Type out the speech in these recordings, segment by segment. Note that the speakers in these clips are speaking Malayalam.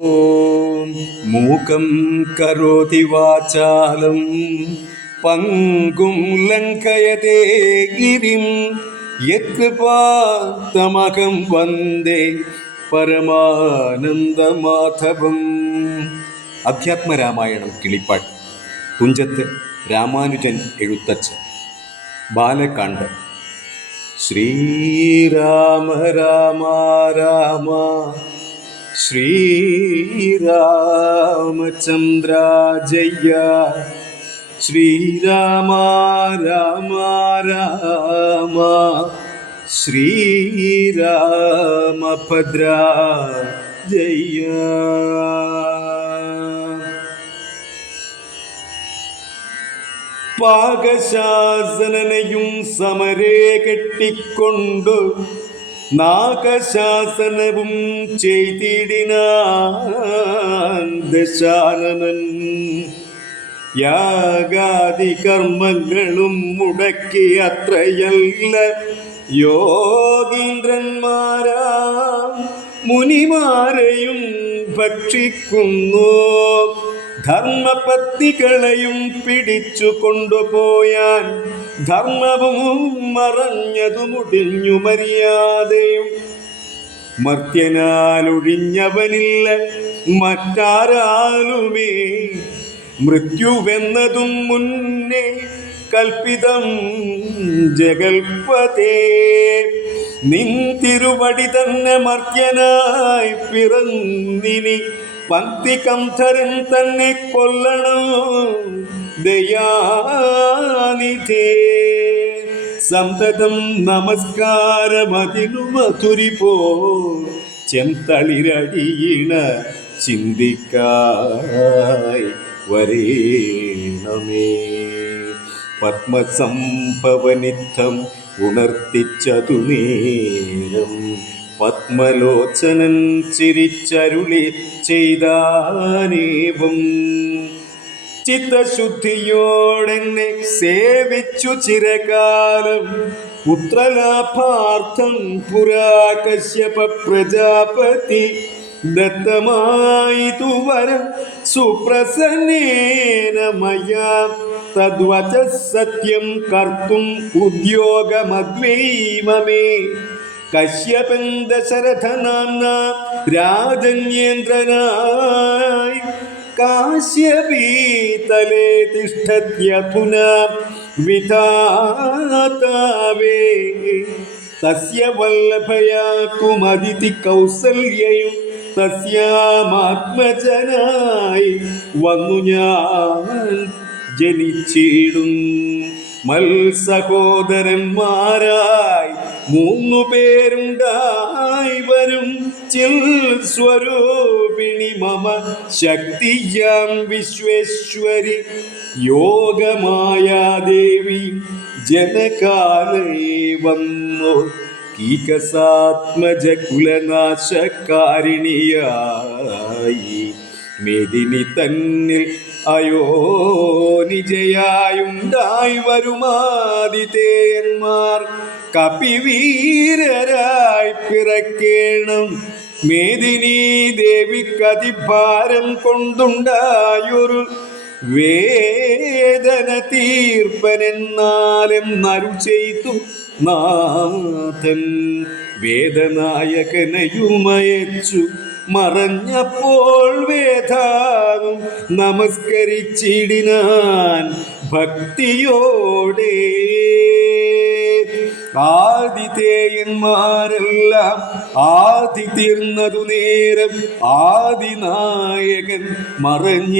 ഓം മൂകം കരോതി വാചാലം പങ്കും ലംഘയതേ ഗിരിം യത്കൃപാതമഹം വന്ദേ പരമാനന്ദമാധവം. അധ്യാത്മരാമായണം കിളിപ്പാട്ട്. തുഞ്ചത്ത് രാമാനുജൻ എഴുത്തച്ഛൻ. ബാലകാണ്ഡം. ശ്രീരാമ രാമ രാമ ശ്രീരാമചന്ദ്ര ജയ. ശ്രീരാമ രാമ രാമ ശ്രീരാമഭദ്ര ജയ. പാകശാസനയും സമരേ കെട്ടിക്കൊണ്ടു നാഗശാസനവും ചെയ്തിടിനാൻ ദശാനനൻ. യാഗാദി കർമ്മങ്ങളും മുടക്കി അത്രയല്ല യോഗീന്ദ്രന്മാരാ മുനിമാരെയും ഭക്ഷിക്കുന്നു. ധർമ്മപത്നികളെയും പിടിച്ചു കൊണ്ടുപോയാൻ ധർമ്മവും മറഞ്ഞതു മുടിഞ്ഞു മര്യാദയും. മർത്യനാലൊഴിഞ്ഞവനില്ല മറ്റാരാലുമേ മൃത്യുവെന്നതും മുന്നേ കൽപ്പിതം ജഗൽപതേ. നിൻ തിരുവടി തന്നെ മർത്യനായി പിറന്നിനി പങ്ക്തികന്ധരൻ തന്നെ കൊല്ലണം ദയാനിധേ. സന്തതം നമസ്കാരമതിനു മധുരിപോ ചെന്തളിരടിയിണ ചിന്തിക്കായി വരേണമേ. പത്മസംഭവനിത്തം ഉണർത്തിച്ചതു നേരം പത്മലോചനൻ ചിരിച്ചരുളി ചെയ്താനേവം. ചിത്തശുദ്ധിയോടെന്നെ സേവിച്ചു ചിരകാലം പുത്രലാഭാർത്ഥം പുരാ കശ്യപ പ്രജാപതി ദത്തമായിതു വരം സുപ്രസന്നേന മയാ. തദ്വച സത്യം കർത്തും ഉദ്യോഗമദ്വൈമമേ. കശ്യപൻ ദശരഥനാംന രാജന്യേന്ദ്രനായി കാശ്യപീതലേ തിഷ്ഠത്യധുനാ വിധാതാവേ. തസ്യ വല്ലഭയാ കുമദിതി കൗസല്യയും തസ്യാമാത്മജനായി വന്നു ഞാൻ ജനിച്ചിടും. മത്സഹോദരന്മാരായി 3 പേരുണ്ടായി വരും ചിൽ സ്വരൂപിണി മമ ശക്തിയാം വിശ്വേശ്വരി യോഗമായാദേവി ജനകാലേ വന്നു കീകസാത്മജ കുലനാശകാരിണിയായി. മേദിനി തന്നിൽ അയോനിജയായുണ്ടായി വരുമാതിഥേയന്മാർ കപിവീരരായി പിറക്കേണം. മേദിനി ദേവിക്കതിഭാരം കൊണ്ടുണ്ടായൊരു വേദന തീർപ്പനെന്നാലും ചെയ്തു നാഥൻ. വേദനായകനയുമയച്ചു മറഞ്ഞപ്പോൾ വേദാവും നമസ്കരിച്ചിടിനാൻ ഭക്തിയോടെ. ആതിഥേയന്മാരെല്ലാം ആദി തീർന്നതു നേരം ആദിനായകൻ മറഞ്ഞിടിനോരാശ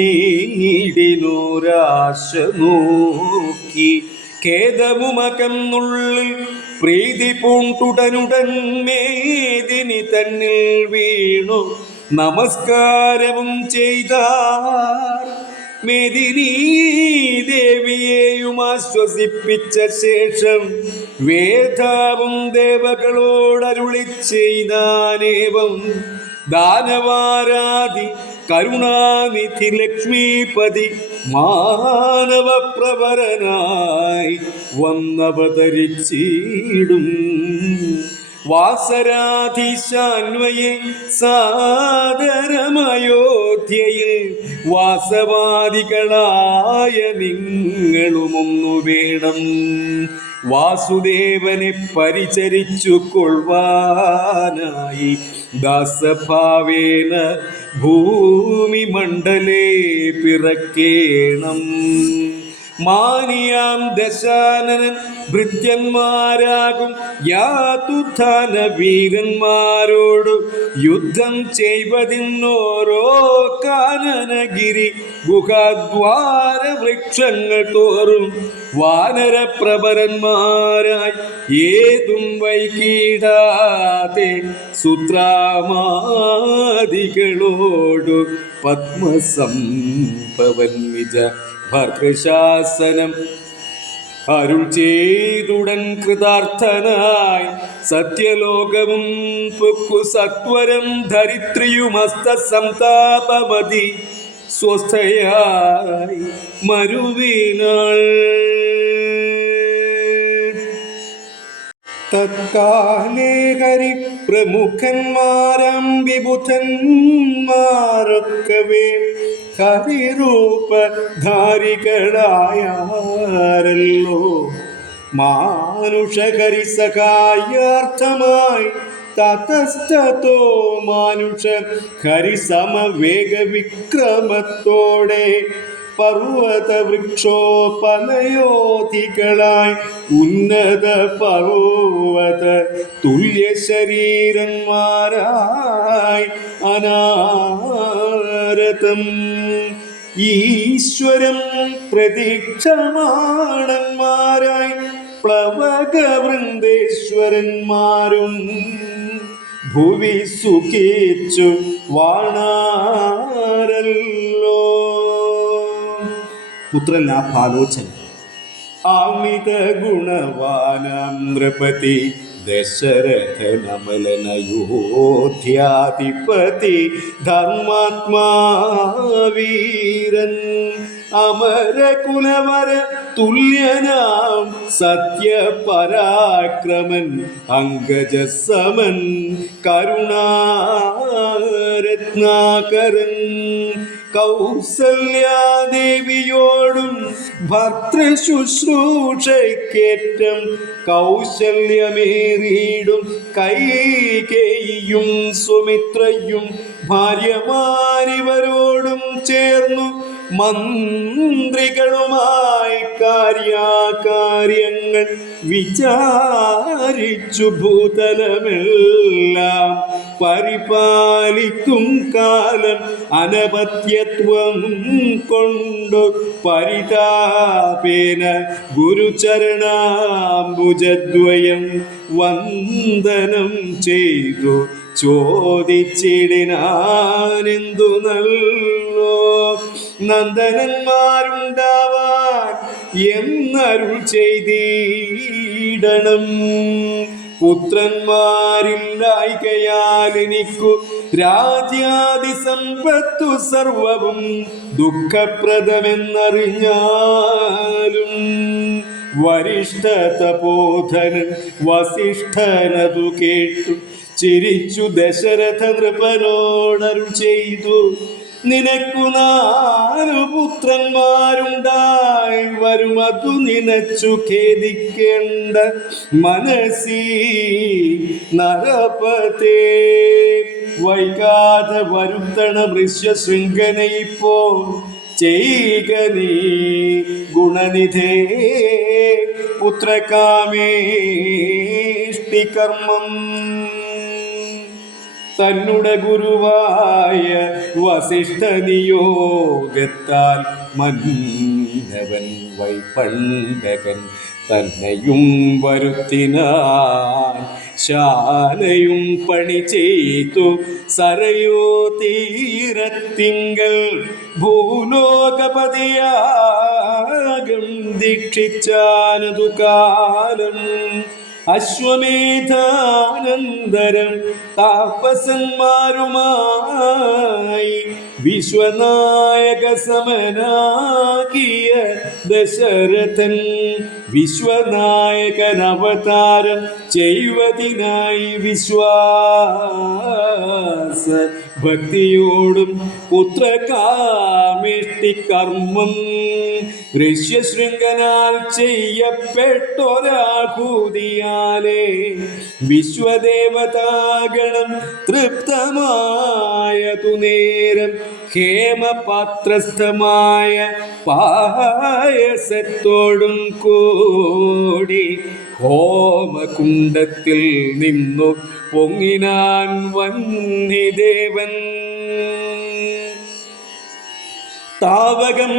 നോക്കി. ഖേദമുമകന്നുള്ളിൽ പ്രീതി പൂണ്ടുടനുടൻ മേദിനി തന്നിൽ വീണു നമസ്കാരവും ചെയ്താർ. മേദിനി ദേവിയെയും ആശ്വസിപ്പിച്ച ശേഷം വേദാവും ദേവകളോടരുളി ചെയ്താനേവം. ദാനവാരാധി കരുണാനിധി ലക്ഷ്മീപതി മാനവപ്രവരനായി വന്നവതരിച്ചിടും. വാസരാധീശാന്വയെ സാദരമയോധ്യയിൽ വാസവാദികളായ നിങ്ങളുമൊന്നു വേണം. വാസുദേവനെ പരിചരിച്ചു കൊള്ളുവാനായി ദാസഭാവേന ഭൂമിമണ്ഡലേ പിറക്കേണം. മാനിയാം ദശാനനൻ ഭൃത്യന്മാരാകും യാതുധാന വീരന്മാരോട് യുദ്ധം ചെയ്വതിന്നോരോ കാനനഗിരി ഗുഹാദ്വാര വൃക്ഷങ്ങൾ തോറും വാനരപ്രഭരന്മാരായി ഏതും വൈകീടാതെ സുത്രാമാദികളോടു പത്മസംഭവൻ നിജ ഭർതൃശാസനം അരുൾ ചെയ്തുടൻ കൃതാർത്ഥനായി സത്യലോകവും പൊക്കു സത്വരം ധരിത്രിയുമസ്ത സംതാപമതി സ്വസ്ഥയായി മരുവിനാൾ. തത്കാലേ ഹരി പ്രമുഖന്മാരം വിബുധന്മാരൊക്കവേ ഹരിരൂപധാരികളായാരല്ലോ. മാനുഷഹരി സഹായാർത്ഥമായി തതസ്തോ മാനുഷ ഹരിസമവേഗ വിക്രമത്തോടെ പർവ്വത വൃക്ഷോപലയോധികളായി ഉന്നത പർവ്വത തുല്യ ശരീരന്മാരായി അനാരതം ഈശ്വരം പ്രതീക്ഷമാണന്മാരായി പ്ലവക വൃന്ദേശ്വരന്മാരും ഭുവി സുഖിച്ചു വാണാരല്ലോ. പുത്രലാഭാലോചന. അമിത ഗുണവാനാം നൃപതി ദശരഥനമലനയോധ്യാധിപതി ധർമാത്മാ വീരൻ അമരകുലവര തുല്യനാം സത്യപരാക്രമൻ അംഗജസമൻ കരുണാരത്നാകരൻ കൗസല്യാദേവിയോടും ഭർതൃശുശ്രൂഷയ്ക്കേറ്റം കൗശല്യമേറിയിടും കൈകേയിയും സുമിത്രയും ഭാര്യമാരിവരോടും ചേർന്നു മന്ത്രികളുമായി കാര്യങ്ങൾ വിചാരിച്ചു ഭൂതലമെല്ലാം പരിപാലിക്കും കാലം അനപത്യത്വം കൊണ്ടു പരിതാപേന ഗുരുചരണാംബുജദ്വയം വന്ദനം ചെയ്തു ചോദിച്ചിടിനാനെന്തു നല്ലോ നന്ദനന്മാരുണ്ടാവാൻ എന്നരുൾ ചെയ്തിടണം. പുത്രന്മാരില്ലായ്കയാൽ എനിക്കു രാജ്യാദി സമ്പത്തു സർവവും ദുഃഖപ്രദമെന്നറിഞ്ഞാലും വരിഷ്ഠ തപോധനൻ വസിഷ്ഠനതു കേട്ടു ചിരിച്ചു ദശരഥ നൃപനോടരുൾ ചെയ്തു, നിനക്കു 4 പുത്രന്മാരുണ്ടായി വരുമതു നിനച്ചു ഖേദിക്കേണ്ട മനസീ നരപതേ. വൈകാതെ വരുത്തണ വൃശ്യശൃംഖനെ ഇപ്പോൾ ചെയ്യുക നീ ഗുണനിധേ പുത്രകാമേഷ്ടി കർമ്മം. തന്നുടെ ഗുരുവായ വസിഷ്ഠ നിയോഗത്താൽ മന്നവൻ വൈപണ്ഡകൻ തന്നെയും വരുത്തിനാൻ ശാലയും പണി ചെയ്തു സരയോ തീരത്തിങ്കൽ ഭൂലോകപതിയാകം ദീക്ഷിച്ചാനതു കാലം. അശ്വമേധാനന്തരം താപസന്മാരുമായി വിശ്വനായക സമനാകിയ ദശരഥൻ വിശ്വനായകൻ അവതാരം ചെയ്വതിനായി വിശ്വാസ ഭക്തിയോടും പുത്രകാമിഷ്ടി കർമ്മം ഋഷ്യശൃംഖനാൽ ചെയ്യപ്പെട്ടൊരാകൂതിയാലേ വിശ്വദേവതാഗണം തൃപ്തമായതു നേരം ഹേമപാത്രസ്ഥമായ പായസത്തോടും കൂടി ഹോമകുണ്ടത്തിൽ നിന്നു പൊങ്ങിനാൻ വന്യദേവൻ. താവകം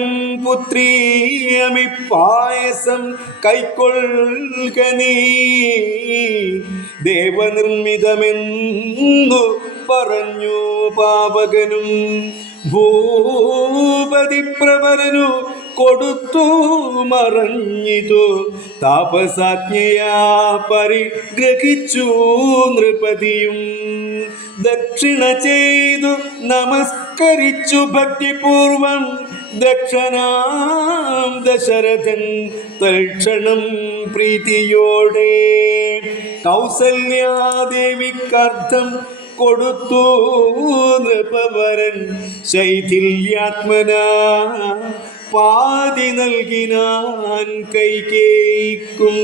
പുത്രീയമി പായസം കൈക്കൊള്ളുക നീ, ദേവനിർമ്മിതമെന്നു പറഞ്ഞു പാവകനും. ഭൂപതി പ്രവരനു കൊടുത്തു മറഞ്ഞിതു, താപസാജ്ഞയാ പരിഗ്രഹിച്ചു നൃപതിയും. ദക്ഷിണ ചെയ്തു നമസ്കരിച്ചു ഭക്തിപൂർവം ദക്ഷനാം ദശരഥൻ തൽക്ഷണം പ്രീതിയോടെ കൗസല്യാദേവിക്കർത്ഥം കൊടുത്തു നൃപവരൻ. ശൈഥില്യാത്മനാ പാതി നൽകിനാൻ കൈകേയിക്കും.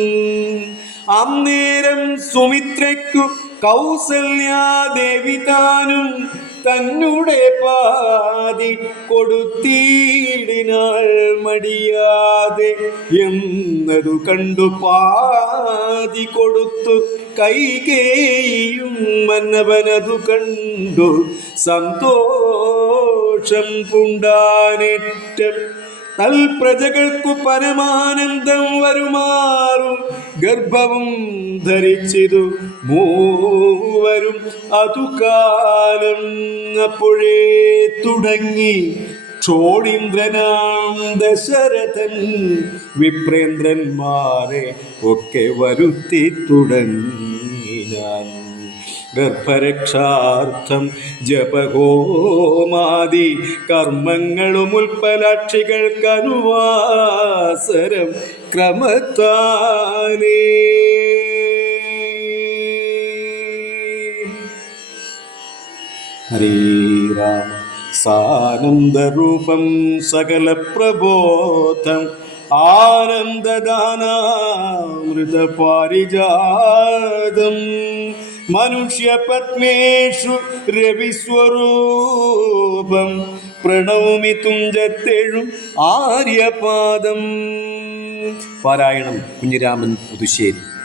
അന്നേരം സുമിത്രയ്ക്കു കൗസല്യാദേവി താനും തന്നെ പാതി കൊടുത്തിടിനാൾ മടിയാതെ. എന്നതു കണ്ടു പാതി കൊടുത്തു കൈകേയിയും മന്നവനതു കണ്ടു സന്തോഷം പൂണ്ടാനേറ്റം. തൽപ്രജകൾക്കു പരമാനന്ദം വരുമാറു ഗർഭവും ധരിച്ചിതു മൂവരും അതുകാലം. അപ്പോഴേ തുടങ്ങി ക്ഷോണീന്ദ്രനാം ദശരഥൻ വിപ്രേന്ദ്രന്മാരെ ഒക്കെ വരുത്തി തുടങ്ങിനാൻ. ഗർഭരക്ഷാർത്ഥം ജപഹോമാദി കർമ്മങ്ങളും ഉൽപ്പലാക്ഷികൾക്കനുവാസരം ക്രമത്താലേ. ഹരേ രാമ. സാനന്ദരൂപം സകല പ്രബോധം ആനന്ദദാനാമൃതപാരിജാതം മനുഷ്യപത്മേഷു രവിസ്വരൂപം പ്രണൗമി തുഞ്ചത്തെഴും ആര്യപാദം. പാരായണം കുഞ്ഞിരാമൻ പുതുശ്ശേരി.